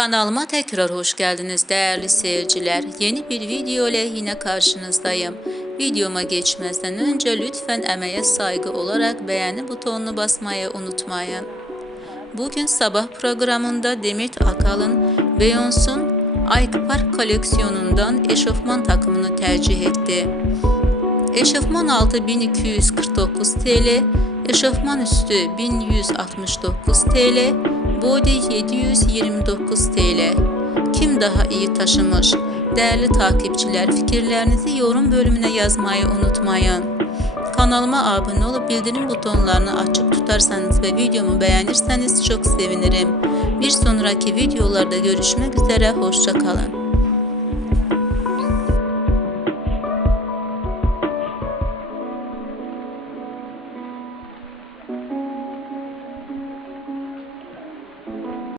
Kanalıma tekrar hoş geldiniz değerli seyirciler. Yeni bir video ile yine karşınızdayım. Videoma geçmezden önce lütfen emeğe saygı olarak beğeni butonunu basmayı unutmayın. Bugün sabah programında Demet Akalın Beyoncé'un Ike Park koleksiyonundan eşofman takımını tercih etti. Eşofman altı 1249 TL, eşofman üstü 1169 TL, body 729 TL. Kim daha iyi taşımış? Değerli takipçiler fikirlerinizi yorum bölümüne yazmayı unutmayın. Kanalıma abone olup bildirim butonlarını açık tutarsanız ve videomu beğenirseniz çok sevinirim. Bir sonraki videolarda görüşmek üzere, hoşçakalın.